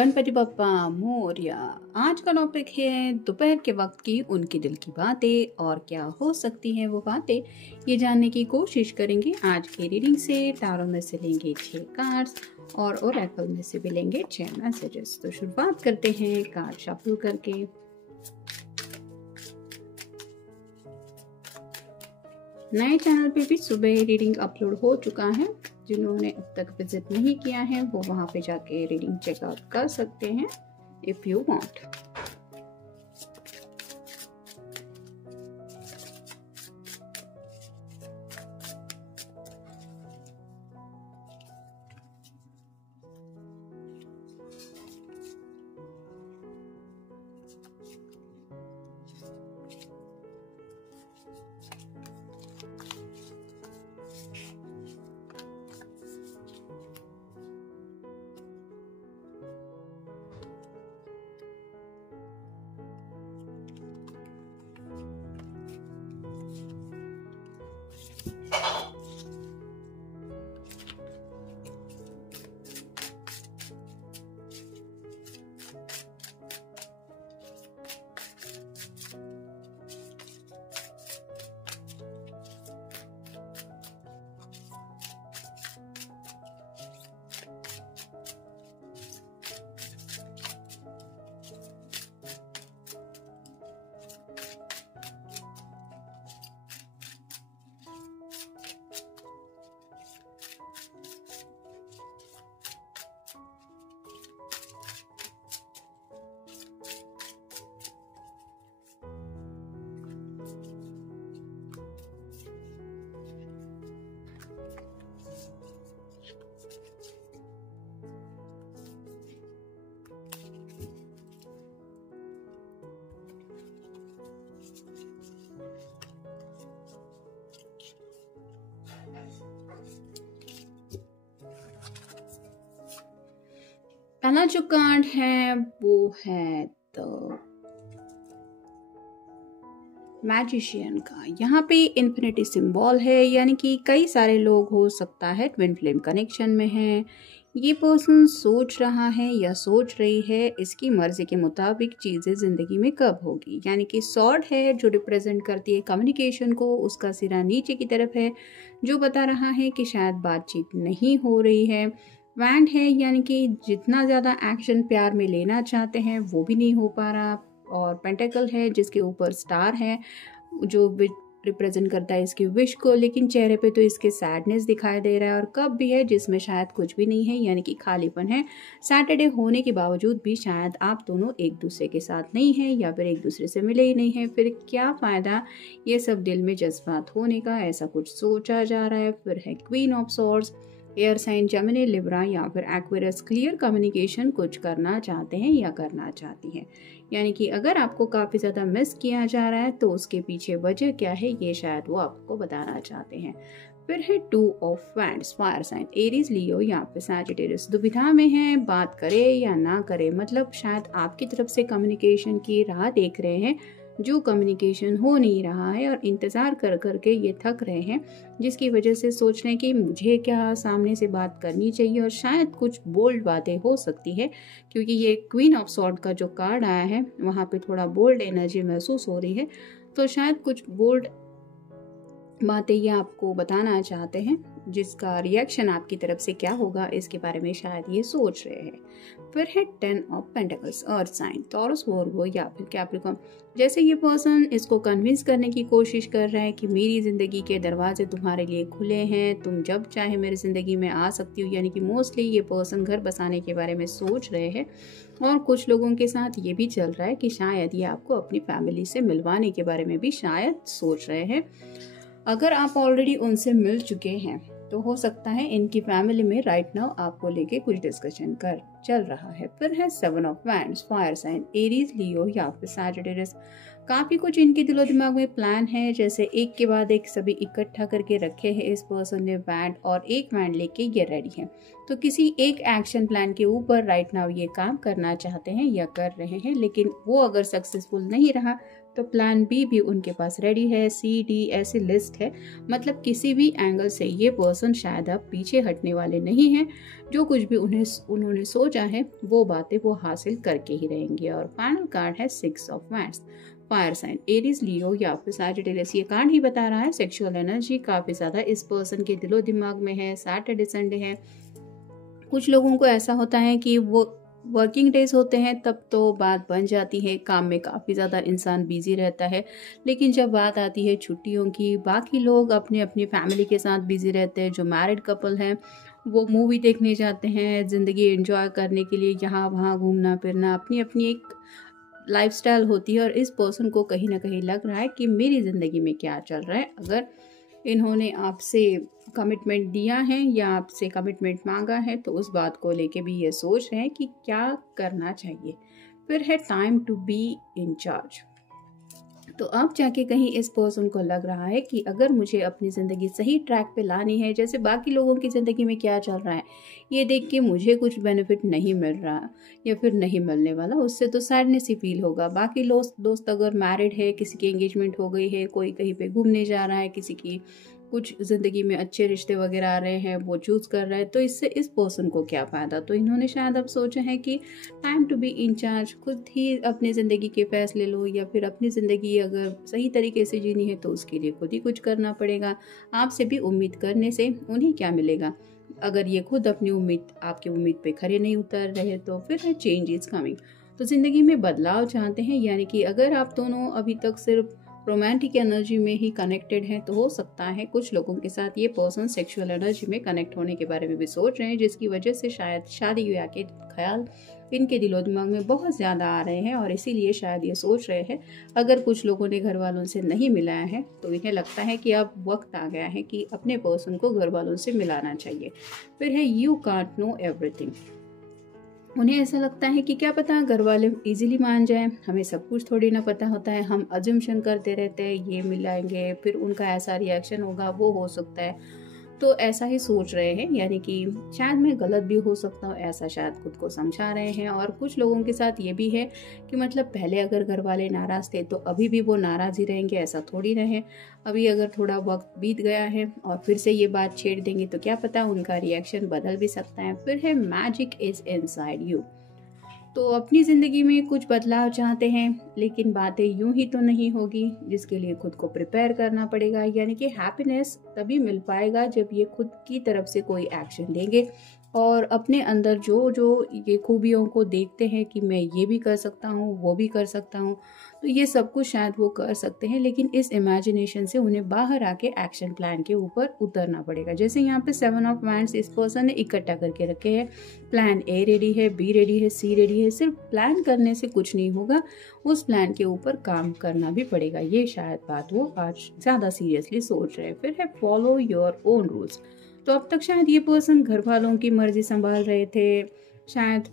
गणपति बप्पा मोरया। आज का टॉपिक है दोपहर के वक्त की उनके दिल की बातें और क्या हो सकती हैं वो बातें, ये जानने की कोशिश करेंगे। आज की रीडिंग से टारो में से लेंगे 6 कार्ड्स और ओरेकल में से भी लेंगे 6 मैसेजेस। तो शुरुआत करते हैं कार्ड शफल करके। नए चैनल पे भी सुबह रीडिंग अपलोड हो चुका है। जिन्होंने अब तक विजिट नहीं किया है वो वहां पे जाके रीडिंग चेकआउट कर सकते हैं इफ यू वांट। पहला जो कार्ड है वो है द मैजिशियन का। यहाँ पे इन्फिनिटी सिंबल है, यानी कि कई सारे लोग हो सकता है ट्विन फ्लेम कनेक्शन में हैं। ये पर्सन सोच रहा है या सोच रही है इसकी मर्जी के मुताबिक चीज़ें ज़िंदगी में कब होगी। यानी कि सॉर्ड है जो रिप्रेजेंट करती है कम्युनिकेशन को, उसका सिरा नीचे की तरफ है जो बता रहा है कि शायद बातचीत नहीं हो रही है। वैंड है यानी कि जितना ज़्यादा एक्शन प्यार में लेना चाहते हैं वो भी नहीं हो पा रहा। और पेंटेकल है जिसके ऊपर स्टार है जो रिप्रेजेंट करता है इसकी विश को, लेकिन चेहरे पे तो इसके सैडनेस दिखाई दे रहा है। और कप भी है जिसमें शायद कुछ भी नहीं है, यानी कि खालीपन है। सैटरडे होने के बावजूद भी शायद आप दोनों एक दूसरे के साथ नहीं हैं या फिर एक दूसरे से मिले ही नहीं हैं। फिर क्या फ़ायदा ये सब दिल में जज्बात होने का, ऐसा कुछ सोचा जा रहा है। फिर है queen of swords, air sign Gemini Libra या फिर एक्वेरियस। क्लियर कम्युनिकेशन कुछ करना चाहते हैं या करना चाहती हैं, यानी कि अगर आपको काफ़ी ज़्यादा मिस किया जा रहा है तो उसके पीछे वजह क्या है ये शायद वो आपको बताना चाहते हैं। फिर है 2 of wands, fire sign Aries, Leo या फिर सैजिटेरियस। दुविधा में है, बात करे या ना करे। मतलब शायद आपकी तरफ से कम्युनिकेशन की राह देख रहे हैं जो कम्युनिकेशन हो नहीं रहा है और इंतज़ार कर करके ये थक रहे हैं, जिसकी वजह से सोच रहे हैं कि मुझे क्या सामने से बात करनी चाहिए। और शायद कुछ बोल्ड बातें हो सकती है क्योंकि ये क्वीन ऑफ सॉर्ड का जो कार्ड आया है वहाँ पे थोड़ा बोल्ड एनर्जी महसूस हो रही है। तो शायद कुछ बोल्ड बातें ये आपको बताना चाहते हैं, जिसका रिएक्शन आपकी तरफ से क्या होगा इसके बारे में शायद ये सोच रहे हैं। फिर है 10 of pentacles, earth sign, Taurus, Virgo या फिर कैप्रिकॉर्न। जैसे ये पर्सन इसको कन्विंस करने की कोशिश कर रहा है कि मेरी ज़िंदगी के दरवाजे तुम्हारे लिए खुले हैं, तुम जब चाहे मेरी ज़िंदगी में आ सकती हो। यानी कि मोस्टली ये पर्सन घर बसाने के बारे में सोच रहे हैं। और कुछ लोगों के साथ ये भी चल रहा है कि शायद ये आपको अपनी फैमिली से मिलवाने के बारे में भी शायद सोच रहे हैं। अगर आप ऑलरेडी उनसे मिल चुके हैं तो हो सकता है इनकी फैमिली में राइट नाउ आपको लेके कुछ डिस्कशन कर चल रहा है। फिर है 7 of wands, fire sign Aries, Leo या फिर सैजिटेरियस। काफ़ी कुछ इनके दिलो दिमाग में प्लान है, जैसे एक के बाद एक सभी इकट्ठा करके रखे हैं इस पर्सन ने बैंड, और एक बैंड लेके ये रेडी है। तो किसी एक एक्शन प्लान के ऊपर राइट नाउ ये काम करना चाहते हैं या कर रहे हैं, लेकिन वो अगर सक्सेसफुल नहीं रहा तो प्लान बी भी उनके पास रेडी है, सी डी ऐसी लिस्ट है। मतलब किसी भी एंगल से ये पर्सन शायद अब पीछे हटने वाले नहीं हैं। जो कुछ भी उन्होंने सोचा है वो बातें वो हासिल करके ही रहेंगे। और फाइनल कार्ड है 6 of wands, fire sign Aries, Leo या फिर सैजिटेरियस। ये कार्ड ही बता रहा है सेक्सुअल एनर्जी काफ़ी ज़्यादा इस पर्सन के दिलो दिमाग में है। सैटरडे संडे है। कुछ लोगों को ऐसा होता है कि वो वर्किंग डेज होते हैं तब तो बात बन जाती है, काम में काफ़ी ज़्यादा इंसान बिजी रहता है। लेकिन जब बात आती है छुट्टियों की, बाकी लोग अपने अपनी फैमिली के साथ बिजी रहते हैं। जो मैरिड कपल हैं वो मूवी देखने जाते हैं, ज़िंदगी एंजॉय करने के लिए यहाँ वहाँ घूमना फिरना, अपनी अपनी एक लाइफस्टाइल होती है। और इस पर्सन को कहीं ना कहीं लग रहा है कि मेरी ज़िंदगी में क्या चल रहा है। अगर इन्होंने आपसे कमिटमेंट दिया है या आपसे कमिटमेंट मांगा है तो उस बात को लेके भी ये सोच रहे हैं कि क्या करना चाहिए। फिर है time to be in charge. तो अब जाके कहीं इस पर्सन को लग रहा है कि अगर मुझे अपनी ज़िंदगी सही ट्रैक पे लानी है, जैसे बाकी लोगों की ज़िंदगी में क्या चल रहा है ये देख के मुझे कुछ बेनिफिट नहीं मिल रहा या फिर नहीं मिलने वाला, उससे तो सैडनेस ही फील होगा। बाकी दोस्त अगर मैरिड है, किसी की एंगेजमेंट हो गई है, कोई कहीं पे घूमने जा रहा है, किसी की कुछ ज़िंदगी में अच्छे रिश्ते वगैरह आ रहे हैं, वो चूज़ कर रहा है, तो इससे इस पर्सन को क्या फ़ायदा। तो इन्होंने शायद अब सोचा है कि time to be in charge, खुद ही अपनी ज़िंदगी के फैसले लो, या फिर अपनी ज़िंदगी अगर सही तरीके से जीनी है तो उसके लिए खुद ही कुछ करना पड़ेगा। आपसे भी उम्मीद करने से उन्हें क्या मिलेगा। अगर ये खुद अपनी उम्मीद आपकी उम्मीद पे खरे नहीं उतर रहे तो फिर है चेंज इज़ कमिंग। तो ज़िंदगी में बदलाव चाहते हैं, यानी कि अगर आप दोनों अभी तक सिर्फ रोमांटिक एनर्जी में ही कनेक्टेड हैं तो हो सकता है कुछ लोगों के साथ ये पर्सन सेक्सुअल एनर्जी में कनेक्ट होने के बारे में भी सोच रहे हैं, जिसकी वजह से शायद शादी ब्याह के ख्याल इनके दिलो दिमाग में बहुत ज़्यादा आ रहे हैं। और इसीलिए शायद ये सोच रहे हैं, अगर कुछ लोगों ने घर वालों से नहीं मिलाया है तो इन्हें लगता है कि अब वक्त आ गया है कि अपने पर्सन को घर वालों से मिलाना चाहिए। फिर है यू कांट नो एवरीथिंग। उन्हें ऐसा लगता है कि क्या पता घर वाले इजीली मान जाएं, हमें सब कुछ थोड़ी ना पता होता है, हम अजम्पशन करते रहते हैं, ये मिलाएंगे फिर उनका ऐसा रिएक्शन होगा, वो हो सकता है। तो ऐसा ही सोच रहे हैं, यानी कि शायद मैं गलत भी हो सकता हूँ, ऐसा शायद खुद को समझा रहे हैं। और कुछ लोगों के साथ ये भी है कि मतलब पहले अगर घर वाले नाराज़ थे तो अभी भी वो नाराज़ ही रहेंगे, ऐसा थोड़ी रहे। अभी अगर थोड़ा वक्त बीत गया है और फिर से ये बात छेड़ देंगे तो क्या पता उनका रिएक्शन बदल भी सकता है। फिर है मैजिक इज़ इनसाइड यू। तो अपनी ज़िंदगी में कुछ बदलाव चाहते हैं, लेकिन बातें यूं ही तो नहीं होगी, जिसके लिए खुद को प्रिपेयर करना पड़ेगा। यानी कि हैप्पीनेस तभी मिल पाएगा जब ये खुद की तरफ से कोई एक्शन लेंगे और अपने अंदर जो जो ये खूबियों को देखते हैं कि मैं ये भी कर सकता हूँ, वो भी कर सकता हूँ, तो ये सब कुछ शायद वो कर सकते हैं। लेकिन इस इमेजिनेशन से उन्हें बाहर आके एक्शन प्लान के ऊपर उतरना पड़ेगा। जैसे यहाँ पे 7 ऑफ वांड्स इस पर्सन ने इकट्ठा करके रखे हैं। प्लान ए रेडी है, बी रेडी है, सी रेडी है। सिर्फ प्लान करने से कुछ नहीं होगा, उस प्लान के ऊपर काम करना भी पड़ेगा। ये शायद बात वो आज ज़्यादा सीरियसली सोच रहे हैं। फिर है फॉलो योर ओन रूल्स। तो अब तक शायद ये पर्सन घर वालों की मर्जी संभाल रहे थे, शायद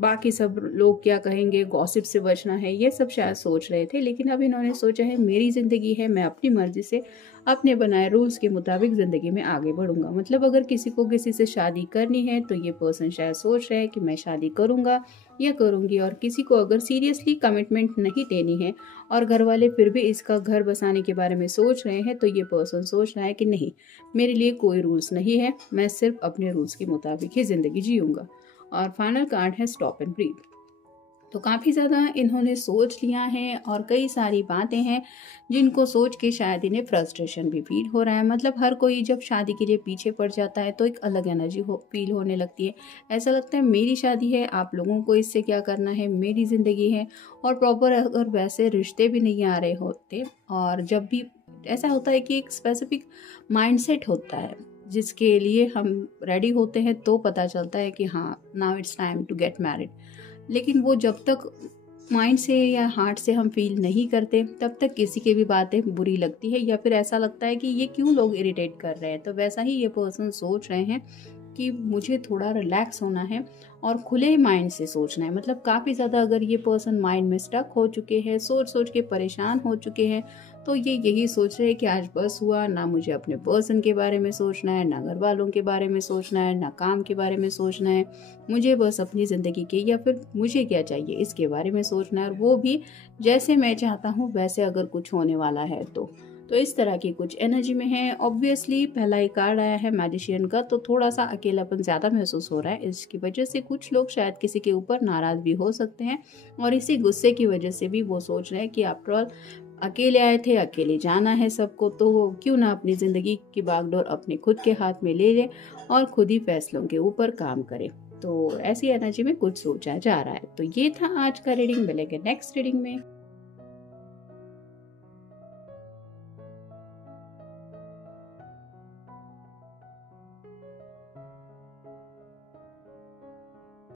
बाकी सब लोग क्या कहेंगे, गॉसिप से बचना है, ये सब शायद सोच रहे थे। लेकिन अब इन्होंने सोचा है मेरी ज़िंदगी है, मैं अपनी मर्जी से अपने बनाए रूल्स के मुताबिक ज़िंदगी में आगे बढ़ूंगा। मतलब अगर किसी को किसी से शादी करनी है तो ये पर्सन शायद सोच रहे हैं कि मैं शादी करूंगा या करूंगी। और किसी को अगर सीरियसली कमिटमेंट नहीं देनी है और घर वाले फिर भी इसका घर बसाने के बारे में सोच रहे हैं तो ये पर्सन सोच रहा है कि नहीं, मेरे लिए कोई रूल्स नहीं है, मैं सिर्फ अपने रूल्स के मुताबिक ही ज़िंदगी जीऊँगा। और फाइनल कार्ड है स्टॉप एंड ब्रीथ। तो काफ़ी ज़्यादा इन्होंने सोच लिया है और कई सारी बातें हैं जिनको सोच के शायद इन्हें फ्रस्ट्रेशन भी फील हो रहा है। मतलब हर कोई जब शादी के लिए पीछे पड़ जाता है तो एक अलग एनर्जी फील होने लगती है। ऐसा लगता है मेरी शादी है, आप लोगों को इससे क्या करना है, मेरी ज़िंदगी है। और प्रॉपर अगर वैसे रिश्ते भी नहीं आ रहे होते, और जब भी ऐसा होता है कि एक स्पेसिफिक माइंडसेट होता है जिसके लिए हम रेडी होते हैं तो पता चलता है कि हाँ now it's time to get married. लेकिन वो जब तक माइंड से या हार्ट से हम फील नहीं करते तब तक किसी की भी बातें बुरी लगती है, या फिर ऐसा लगता है कि ये क्यों लोग इरिटेट कर रहे हैं। तो वैसा ही ये पर्सन सोच रहे हैं कि मुझे थोड़ा रिलैक्स होना है और खुले माइंड से सोचना है। मतलब काफ़ी ज़्यादा अगर ये पर्सन माइंड में स्टक हो चुके हैं, सोच सोच के परेशान हो चुके हैं, तो ये यही सोच रहे हैं कि आज बस हुआ, ना मुझे अपने पर्सन के बारे में सोचना है, ना घर वालों के बारे में सोचना है, ना काम के बारे में सोचना है। मुझे बस अपनी ज़िंदगी के या फिर मुझे क्या चाहिए इसके बारे में सोचना है, और वो भी जैसे मैं चाहता हूँ वैसे अगर कुछ होने वाला है तो इस तरह की कुछ एनर्जी में है। ऑब्वियसली पहला ही कार्ड आया है मैजिशियन का, तो थोड़ा सा अकेलापन ज़्यादा महसूस हो रहा है। इसकी वजह से कुछ लोग शायद किसी के ऊपर नाराज़ भी हो सकते हैं, और इसी गुस्से की वजह से भी वो सोच रहे हैं कि आफ्टर ऑल अकेले आए थे, अकेले जाना है सबको, तो क्यों ना अपनी ज़िंदगी की बागडोर अपने खुद के हाथ में ले ले और खुद ही फैसलों के ऊपर काम करे। तो ऐसी एनर्जी में कुछ सोचा जा रहा है। तो ये था आज का रीडिंग। मिलेंगे नेक्स्ट रीडिंग में।